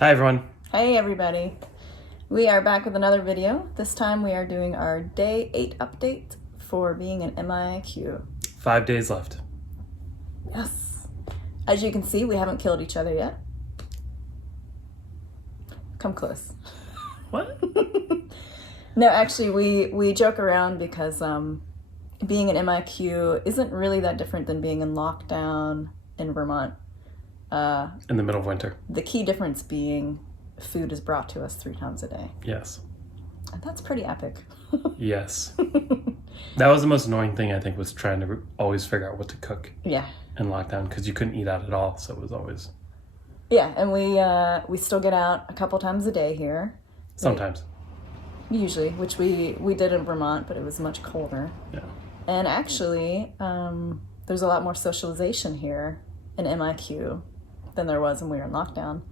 Hi everyone. Hey everybody. We are back with another video. This time we are doing our day 8 update for being an MIQ. 5 days left. Yes. As you can see, we haven't killed each other yet. Come close. What? No, actually we joke around because being an MIQ isn't really that different than being in lockdown in Vermont. In the middle of winter. The key difference being food is brought to us 3 times a day. Yes. And that's pretty epic. Yes. That was the most annoying thing, I think, was trying to always figure out what to cook Yeah. in lockdown because you couldn't eat out at all. So it was always... Yeah, and we still get out a couple times a day here. Sometimes. Usually, which we did in Vermont, but it was much colder. Yeah. And actually, there's a lot more socialization here in MIQ than there was when we were in lockdown.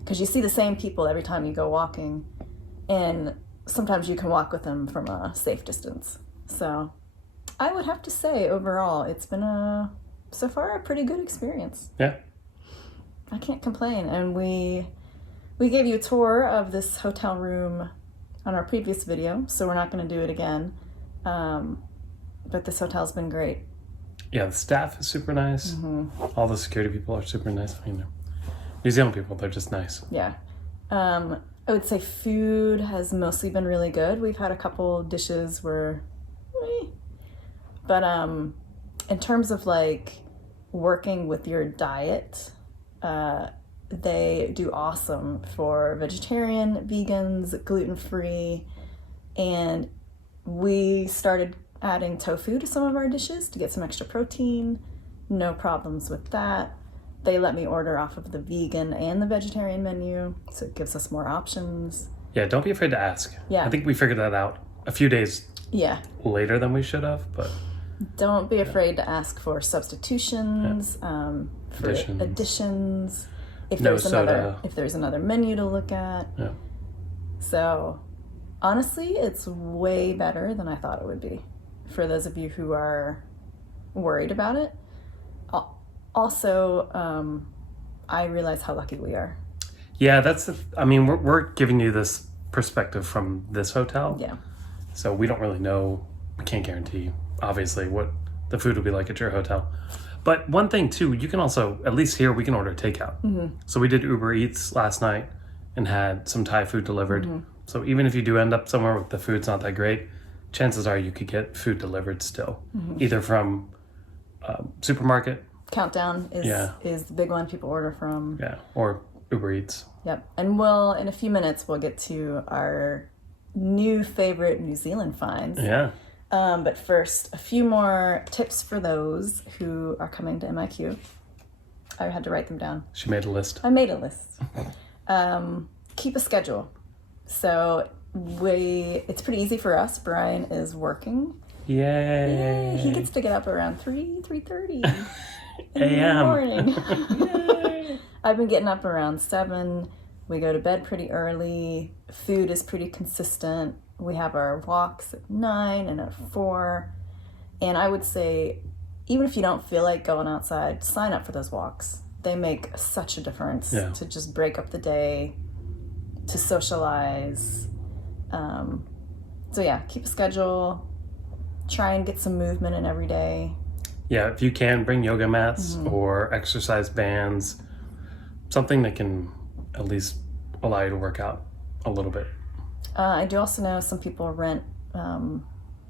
Because you see the same people every time you go walking, and sometimes you can walk with them from a safe distance. So I would have to say, overall, it's been so far a pretty good experience. Yeah. I can't complain. And we gave you a tour of this hotel room on our previous video, so we're not going to do it again. But this hotel's been great. Yeah, the staff is super nice. Mm-hmm. All the security people are super nice. I mean, New Zealand people, they're just nice. Yeah. I would say food has mostly been really good. We've had a couple dishes where... But in terms of like working with your diet, they do awesome for vegetarian, vegans, gluten-free, and we started adding tofu to some of our dishes to get some extra protein. No problems with that. They let me order off of the vegan and the vegetarian menu, so it gives us more options. Yeah, don't be afraid to ask. Yeah. I think we figured that out a few days later than we should have, but... Don't be afraid to ask for substitutions, for additions. If No there's soda. if there's another menu to look at. Yeah. So honestly, it's way better than I thought it would be. For those of you who are worried about it. Also, I realize how lucky we are. Yeah, I mean, we're giving you this perspective from this hotel. Yeah. So we don't really know, we can't guarantee, obviously, what the food will be like at your hotel. But one thing, too, you can also, at least here, we can order takeout. Mm-hmm. So we did Uber Eats last night and had some Thai food delivered. Mm-hmm. So even if you do end up somewhere where the food's not that great, chances are you could get food delivered still. Mm-hmm. Either from supermarket. Countdown is the big one people order from. Yeah, or Uber Eats. Yep. And in a few minutes, we'll get to our new favorite New Zealand finds. Yeah. But first, a few more tips for those who are coming to MIQ. I had to write them down. She made a list. I made a list. Keep a schedule. So it's pretty easy for us. Brian is working. Yay. He gets to get up around 3:30 in a.m. the morning. Yay. I've been getting up around 7. We go to bed pretty early. Food is pretty consistent. We have our walks at 9 and at 4. And I would say, even if you don't feel like going outside, sign up for those walks. They make such a difference to just break up the day, to socialize. So yeah, keep a schedule. Try and get some movement in every day. Yeah, if you can, bring yoga mats or exercise bands. Something that can at least allow you to work out a little bit. I do also know some people rent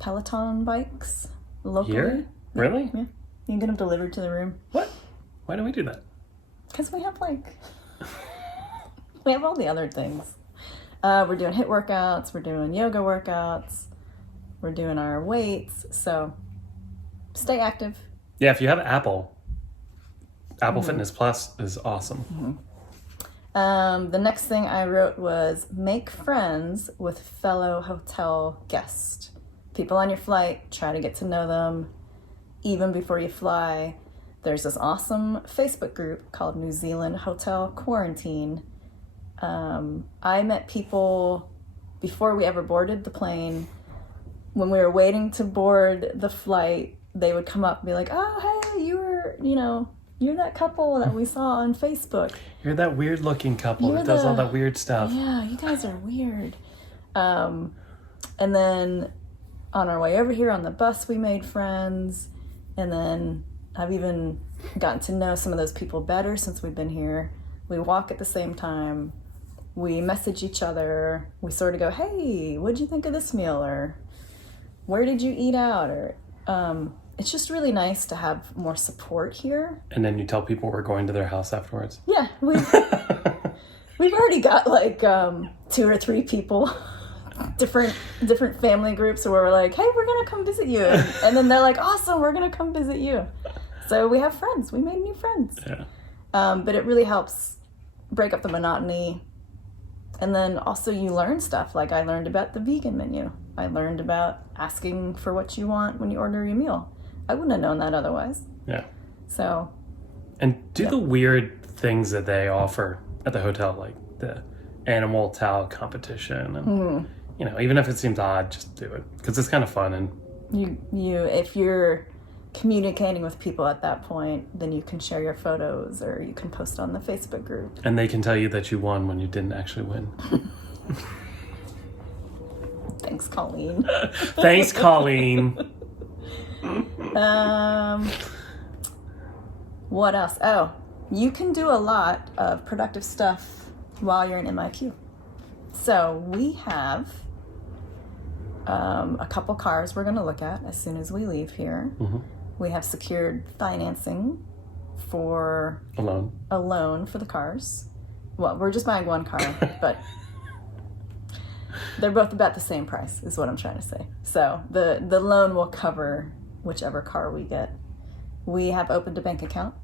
Peloton bikes locally. Here? Really? Yeah. You can get them delivered to the room. What? Why don't we do that? Because we have we have all the other things. We're doing HIIT workouts. We're doing yoga workouts. We're doing our weights. So stay active. Yeah, if you have Apple Fitness Plus is awesome. The next thing I wrote was make friends with fellow hotel guests. People on your flight, try to get to know them even before you fly. There's this awesome Facebook group called New Zealand Hotel Quarantine. I met people before we ever boarded the plane. When we were waiting to board the flight, they would come up and be like, oh, hey, you were, You're that couple that we saw on Facebook. You're that weird looking couple that does all that weird stuff. Yeah, you guys are weird. And then on our way over here on the bus, we made friends. And then I've even gotten to know some of those people better since we've been here. We walk at the same time. We message each other. We sort of go, hey, what'd you think of this meal? Or where did you eat out? Or it's just really nice to have more support here. And then you tell people we're going to their house afterwards. Yeah, we've already got like 2 or 3 people, different family groups where we're like, hey, we're gonna come visit you, and then they're like, awesome, we're gonna come visit you. So we have friends. We made new friends. Yeah. But it really helps break up the monotony. And then also you learn stuff. Like I learned about the vegan menu. I learned about asking for what you want when you order your meal. I wouldn't have known that otherwise. Yeah. So. And do the weird things that they offer at the hotel, like the animal towel competition, and you know, even if it seems odd, just do it because it's kind of fun. And you if you're communicating with people at that point, then you can share your photos or you can post on the Facebook group. And they can tell you that you won when you didn't actually win. Thanks, Colleen. Thanks, Colleen. What else? Oh, you can do a lot of productive stuff while you're in MIQ. So we have a couple cars we're going to look at as soon as we leave here. Mm-hmm. We have secured financing for a loan for the cars. Well, we're just buying one car, but they're both about the same price is what I'm trying to say. So the loan will cover whichever car we get. We have opened a bank account.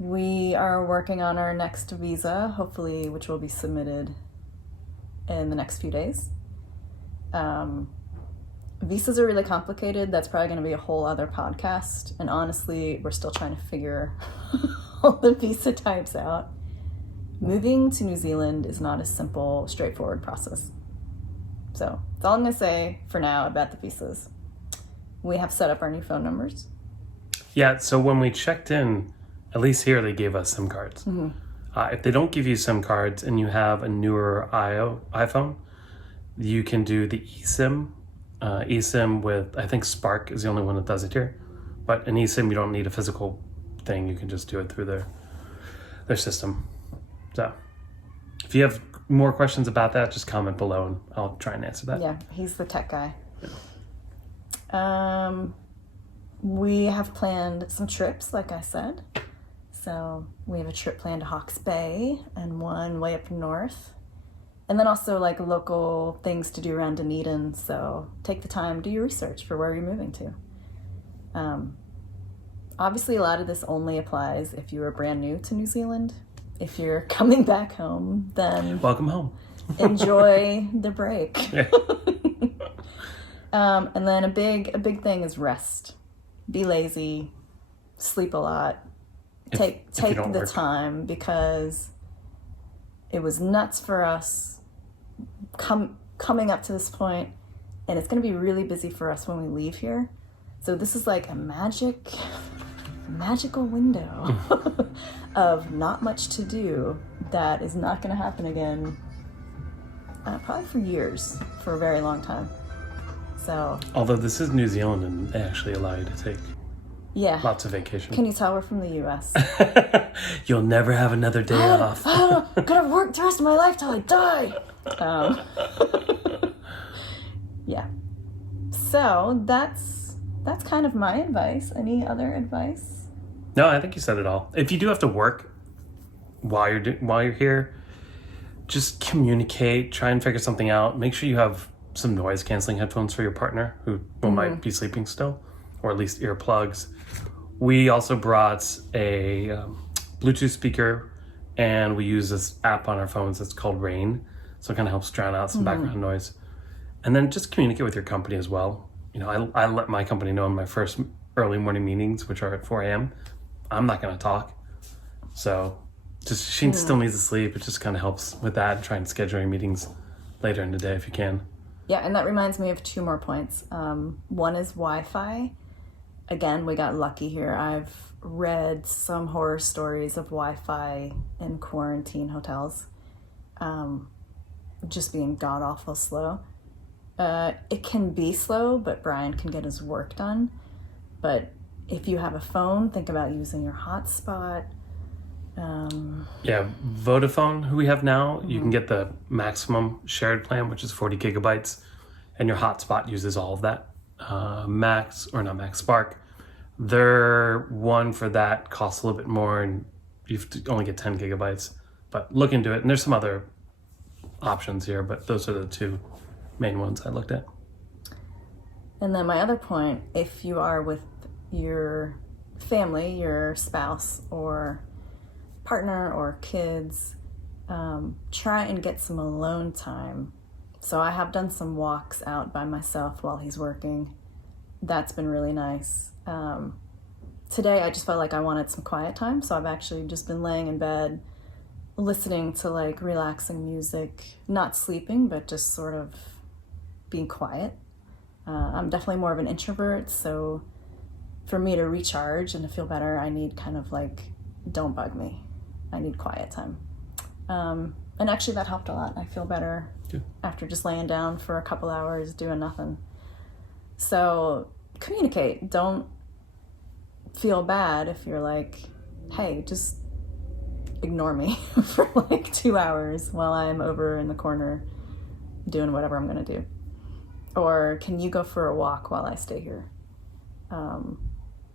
We are working on our next visa, hopefully, which will be submitted in the next few days. Visas are really complicated. That's probably going to be a whole other podcast. And honestly, we're still trying to figure all the visa types out. Moving to New Zealand is not a simple, straightforward process. So that's all I'm going to say for now about the visas. We have set up our new phone numbers. Yeah, so when we checked in, at least here they gave us SIM cards. Mm-hmm. If they don't give you SIM cards and you have a newer iPhone, you can do the eSIM. eSIM with, I think Spark is the only one that does it here. But an eSIM, you don't need a physical thing. You can just do it through their system. So if you have more questions about that, just comment below and I'll try and answer that. Yeah, he's the tech guy. We have planned some trips, like I said. So we have a trip planned to Hawke's Bay and one way up north. And then also like local things to do around Dunedin. So take the time, do your research for where you're moving to. Obviously, a lot of this only applies if you are brand new to New Zealand. If you're coming back home, then welcome home. Enjoy the break. Yeah. And then a big thing is rest. Be lazy, sleep a lot. Take the time, because it was nuts for us coming up to this point, and it's going to be really busy for us when we leave here. So this is like a magical window of not much to do that is not going to happen again probably for years, for a very long time. So, although this is New Zealand and they actually allow you to take lots of vacation. Can you tell we're from the U.S.? You'll never have another day off. I'm gonna work the rest of my life till I die. Yeah. So that's kind of my advice. Any other advice? No, I think you said it all. If you do have to work while you're here, just communicate. Try and figure something out. Make sure you have some noise canceling headphones for your partner who might be sleeping still, or at least earplugs. We also brought a Bluetooth speaker, and we use this app on our phones that's called Rain, so it kind of helps drown out some background noise. And then just communicate with your company as well. You know, I let my company know in my first early morning meetings, which are at 4 a.m., I'm not going to talk. So just she still needs to sleep. It just kind of helps with that. Try and schedule your meetings later in the day if you can. Yeah, and that reminds me of 2 more points. One is Wi-Fi. again, we got lucky here. I've read some horror stories of Wi-Fi in quarantine hotels, just being god-awful slow. It can be slow, but Brian can get his work done. But if you have a phone, think about using your hotspot. Yeah, Vodafone, who we have now, you can get the maximum shared plan, which is 40 gigabytes, and your hotspot uses all of that. Spark, their one for that costs a little bit more, and you have to only get 10 gigabytes. But look into it, and there's some other options here, but those are the two main ones I looked at. And then my other point, if you are with your family, your spouse or partner or kids, try and get some alone time. So I have done some walks out by myself while he's working. That's been really nice. Today I just felt like I wanted some quiet time, so I've actually just been laying in bed listening to like relaxing music, not sleeping, but just sort of being quiet. I'm definitely more of an introvert, so for me to recharge and to feel better, I need kind of like, don't bug me. I need quiet time. And actually that helped a lot. I feel better after just laying down for a couple hours doing nothing. So communicate. Don't feel bad if you're like, hey, just ignore me for like 2 hours while I'm over in the corner doing whatever I'm gonna do. Or can you go for a walk while I stay here?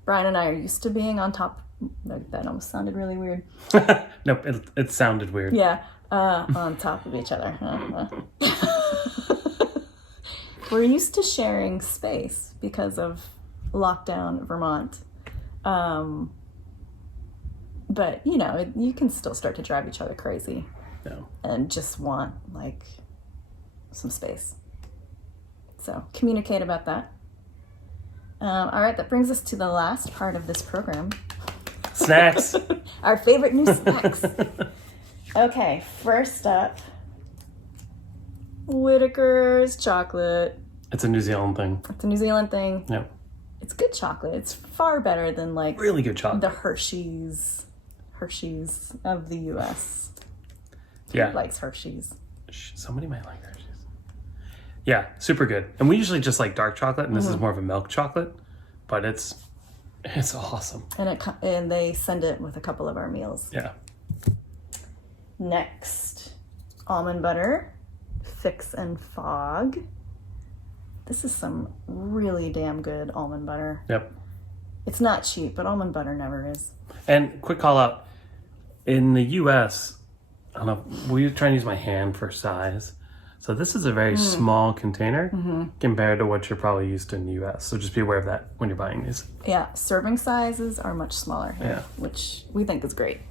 Brian and I are used to being on top. That almost sounded really weird. Nope, it sounded weird. Yeah, on top of each other. We're used to sharing space because of lockdown Vermont. But, you know, you can still start to drive each other crazy. No. And just want, like, some space. So communicate about that. All right, that brings us to the last part of this program. Snacks. Our favorite new snacks. Okay, first up, Whitaker's chocolate. It's a New Zealand thing. It's a New Zealand thing. Yep. It's good chocolate. It's far better than like Really good chocolate. the Hershey's of the U.S. Yeah. Who likes Hershey's? Somebody might like Hershey's. Yeah, super good. And we usually just like dark chocolate, and this is more of a milk chocolate, but it's awesome. And they send it with a couple of our meals. Yeah. Next, almond butter, Fix and Fog. This is some really damn good almond butter. Yep. It's not cheap, but almond butter never is. And quick call out, in the U.S., I don't know, we try and use my hand for size. So this is a very small container compared to what you're probably used to in the U.S. So just be aware of that when you're buying these. Yeah, serving sizes are much smaller here, Yeah. which we think is great.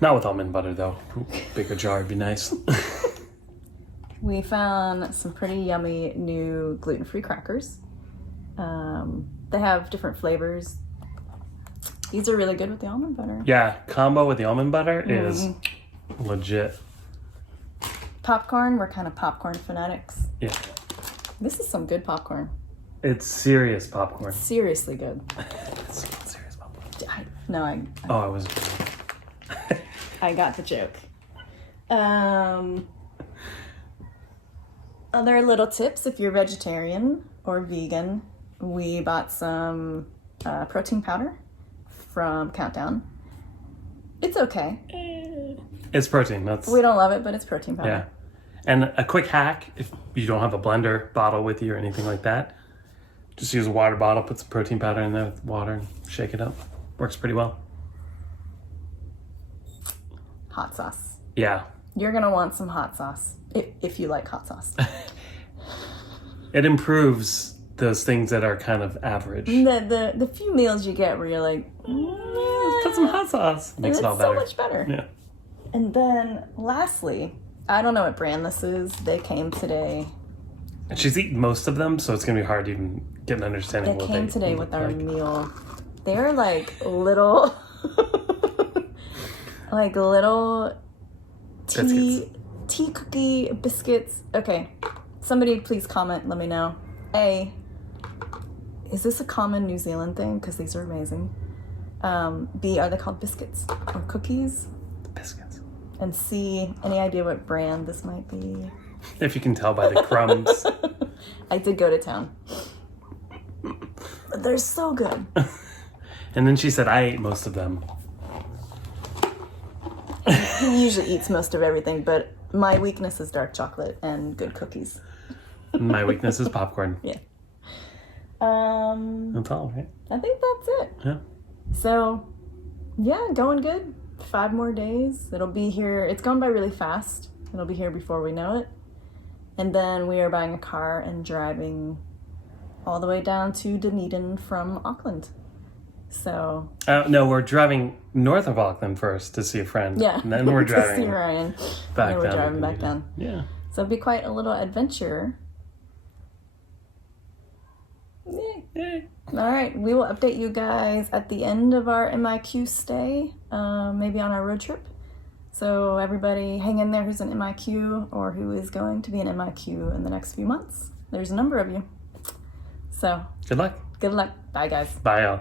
Not with almond butter, though. Bigger jar would be nice. We found some pretty yummy new gluten-free crackers. They have different flavors. These are really good with the almond butter. Yeah, combo with the almond butter is legit. Popcorn, we're kind of popcorn fanatics. Yeah. This is some good popcorn. It's serious popcorn. Seriously good. It's serious popcorn. I was... I got the joke. Other little tips, if you're vegetarian or vegan, we bought some protein powder from Countdown. It's okay. It's protein. We don't love it, but it's protein powder. Yeah. And a quick hack, if you don't have a blender bottle with you or anything like that, just use a water bottle, put some protein powder in there with water and shake it up. Works pretty well. Hot sauce. Yeah. You're going to want some hot sauce, if you like hot sauce. It improves those things that are kind of average. The few meals you get where you're like, Put some hot sauce. Makes it all better. so much better. Yeah. And then lastly, I don't know what brand this is. They came today. And she's eaten most of them, so it's going to be hard to even get an understanding of They what came they today look with our like. meal. They're like little, tea cookie biscuits. Okay, somebody please comment. Let me know. A, is this a common New Zealand thing? Because these are amazing. B, are they called biscuits or cookies? Biscuits. And C, any idea what brand this might be? If you can tell by the crumbs. I did go to town. But they're so good. And then she said, I ate most of them. He usually eats most of everything, but my weakness is dark chocolate and good cookies. My weakness is popcorn. Yeah. That's all, right? I think that's it. Yeah. So, yeah, going good. 5 more days. It'll be here. It's gone by really fast. It'll be here before we know it. And then we are buying a car and driving all the way down to Dunedin from Auckland. So... no, we're driving north of Auckland first to see a friend. Yeah. And then we're to driving see Ryan. back and then down. we're driving back down. Yeah. So it'll be quite a little adventure. Yay. Yay. All right, we will update you guys at the end of our MIQ stay, maybe on our road trip. So everybody hang in there who's an MIQ or who is going to be an MIQ in the next few months. There's a number of you. So Good luck. good luck. Bye, guys. Bye, y'all.